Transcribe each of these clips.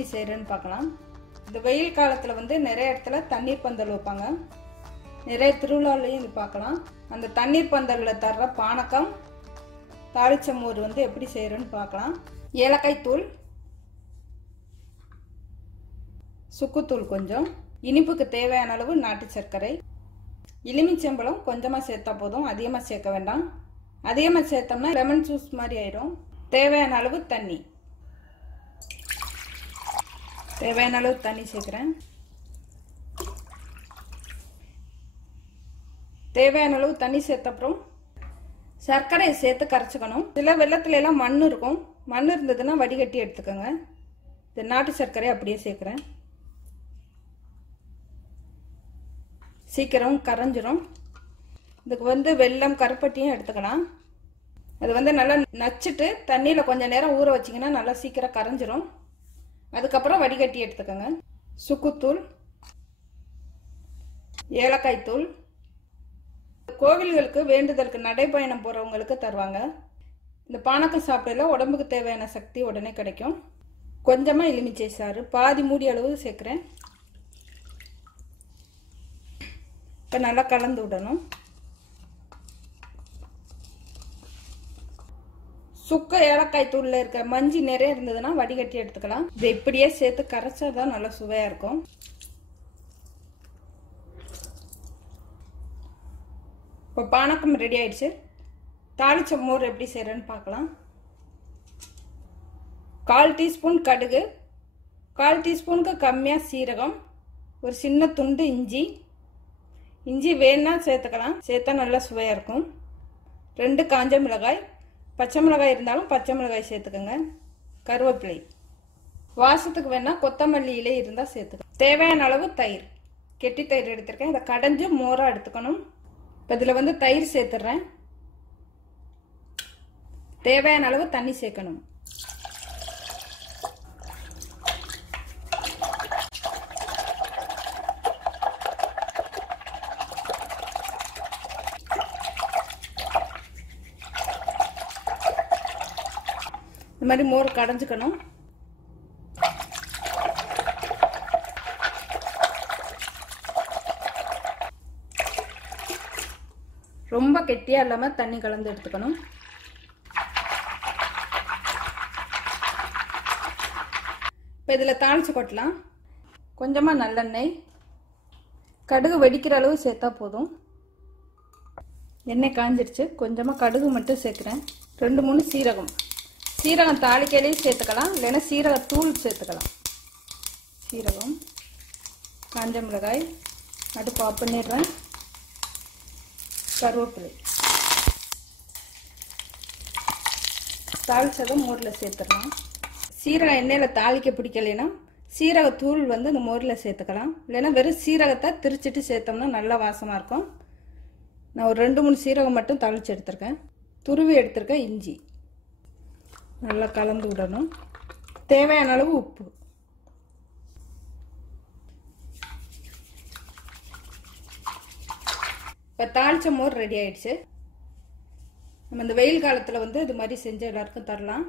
எப்படி செய்கிறேன்னு பார்க்கலாம். இந்த வெயில் காலத்தில் வந்து நிறைய இடத்துல தண்ணீர் பந்தல் வைப்பாங்க. நிறைய திருவிழாலையும் இது பார்க்கலாம். அந்த தண்ணீர் பந்தலில் தர்ற பானக்கம் தாளிச்சமோர் வந்து எப்படி செய்கிறேன்னு பார்க்கலாம். ஏலக்காய் தூள் சுக்குத்தூள் கொஞ்சம் இனிப்புக்கு தேவையான அளவு நாட்டு சர்க்கரை எலுமிச்சம்பழம் கொஞ்சமாக சேர்த்தா போதும் அதிகமாக சேர்க்க வேண்டாம். அதிகமாக சேர்த்தோம்னா லெமன் ஜூஸ் மாதிரி ஆயிடும் தேவையான அளவு தண்ணி. தேவையான அளவு தண்ணி சேர்க்குறேன். தேவையான அளவு தண்ணி சேர்த்த அப்புறம் சர்க்கரையை சேர்த்து கரைச்சிக்கணும். சில வெள்ளத்துல எல்லாம் மண் இருக்கும். மண் இருந்ததுன்னா வடிகட்டி எடுத்துக்கோங்க. இந்த நாட்டு சர்க்கரையை அப்படியே சேர்க்குறேன். சீக்கிரம் கரைஞ்சிரும். இதுக்கு வந்து வெல்லம் கருப்பட்டியும் எடுத்துக்கலாம். அது வந்து நல்லா நச்சுட்டு தண்ணியில் கொஞ்சம் நேரம் ஊற வச்சிங்கன்னா நல்லா சீக்கிரம் கரைஞ்சிரும். அதுக்கப்புறம் வடிகட்டி எடுத்துக்கோங்க. சுக்குத்தூள் ஏலக்காய் தூள். கோவில்களுக்கு வேண்டுதலுக்கு நடைப்பயணம் போகிறவங்களுக்கு தருவாங்க. இந்த பானக்கம் சாப்பிடல உடம்புக்கு தேவையான சக்தி உடனே கிடைக்கும். கொஞ்சமாக எலுமிச்சை சாறு பாதி மூடி அளவு சேர்க்குறேன். இப்போ நல்லா கலந்து விடணும். சுக்க ஏலக்காய் தூளில் இருக்கிற மஞ்சி நிறைய இருந்ததுன்னா வடிகட்டி எடுத்துக்கலாம். இதை இப்படியே சேர்த்து கரைச்சா தான் நல்லா சுவையாக இருக்கும். இப்போ பானக்கம் ரெடி ஆயிடுச்சு. தாளிச்ச மோர் எப்படி செய்கிறேன்னு பார்க்கலாம். கால் டீஸ்பூன் கடுகு. கால் டீஸ்பூனுக்கு கம்மியாக சீரகம். ஒரு சின்ன துண்டு இஞ்சி. இஞ்சி வேணால் சேர்த்துக்கலாம். சேர்த்தா நல்லா சுவையாக இருக்கும். ரெண்டு காஞ்ச மிளகாய். பச்சை மிளகாய் இருந்தாலும் பச்சை மிளகாய் சேர்த்துக்கோங்க. கருவேப்பிலை. வாசத்துக்கு வேணால் கொத்தமல்லி இலை இருந்தால் சேர்த்துக்கணும் தேவையான அளவு தயிர். கெட்டி தயிர் எடுத்திருக்கேன். இதை கடைஞ்சி மோராக எடுத்துக்கணும். இப்போ இதில் வந்து தயிர் சேர்த்துட்றேன் தேவையான அளவு தண்ணி சேர்க்கணும். இந்த மாதிரி மோர் கடைஞ்சிக்கணும். ரொம்ப கெட்டியாக இல்லாமல் தண்ணி கலந்து எடுத்துக்கணும். இப்போ இதில் தாளித்து கொட்டலாம். கொஞ்சமாக நல்லெண்ணெய். கடுகு வெடிக்கிற அளவு சேர்த்தா போதும். எண்ணெய் காஞ்சிருச்சு. கொஞ்சமாக கடுகு மட்டும் சேர்க்குறேன். ரெண்டு மூணு சீரகம். சீரகம் தாளிக்கையிலையும் சேர்த்துக்கலாம். இல்லைன்னா சீரகத்தூள் சேர்த்துக்கலாம். சீரகம் காஞ்ச மிளகாய் அடுப்பு ஆஃப் பண்ணிடுறேன். கருவேப்பிலை. தாளித்ததும் மோரில் சேர்த்துடலாம். சீரகம் எண்ணெயில் தாளிக்க பிடிக்கலைன்னா சீரகத்தூள் வந்து இந்த மோரில் சேர்த்துக்கலாம். இல்லைன்னா வெறும் சீரகத்தை திரிச்சிட்டு சேர்த்தோம்னா நல்லா வாசமாக இருக்கும். நான் ஒரு ரெண்டு மூணு சீரகம் மட்டும் தாளித்து எடுத்திருக்கேன். துருவி எடுத்திருக்கேன் இஞ்சி. நல்லா கலந்து விடணும். தேவையான அளவு உப்பு. இப்போ தாளிச்ச மோர் ரெடி ஆயிடுச்சு. நம்ம இந்த வெயில் காலத்தில் வந்து இது மாதிரி செஞ்சு எல்லாருக்கும் தரலாம்.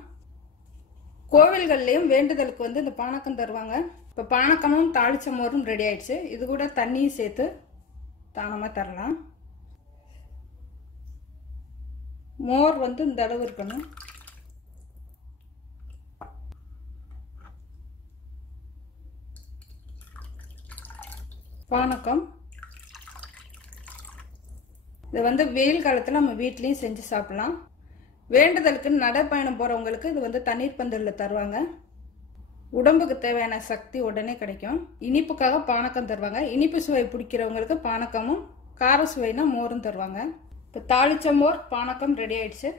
கோவில்கள்லேயும் வேண்டுதலுக்கு வந்து இந்த பானக்கம் தருவாங்க. இப்போ பானக்கமும் தாளிச்ச மோரும் ரெடி ஆயிடுச்சு. இது கூட தண்ணியும் சேர்த்து தானமாக தரலாம். மோர் வந்து இந்த அளவு இருக்கணும். பானக்கம் இது வந்து வெயில் காலத்தில் நம்ம வீட்லேயும் செஞ்சு சாப்பிடலாம். வேண்டுதலுக்கு நடைப்பயணம் போகிறவங்களுக்கு இது வந்து தண்ணீர் பந்தலில் தருவாங்க. உடம்புக்கு தேவையான சக்தி உடனே கிடைக்கும். இனிப்புக்காக பானக்கம் தருவாங்க. இனிப்பு சுவை பிடிக்கிறவங்களுக்கு பானக்கமும் கார சுவைனா மோரும் தருவாங்க. இப்போ தாளிச்ச மோர் பானக்கம் ரெடி ஆயிடுச்சு.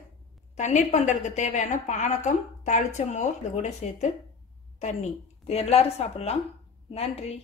தண்ணீர் பந்தலுக்கு தேவையான பானக்கம் தாளிச்ச மோர் இது கூட சேர்த்து தண்ணி. இது எல்லாரும் சாப்பிடலாம். நன்றி.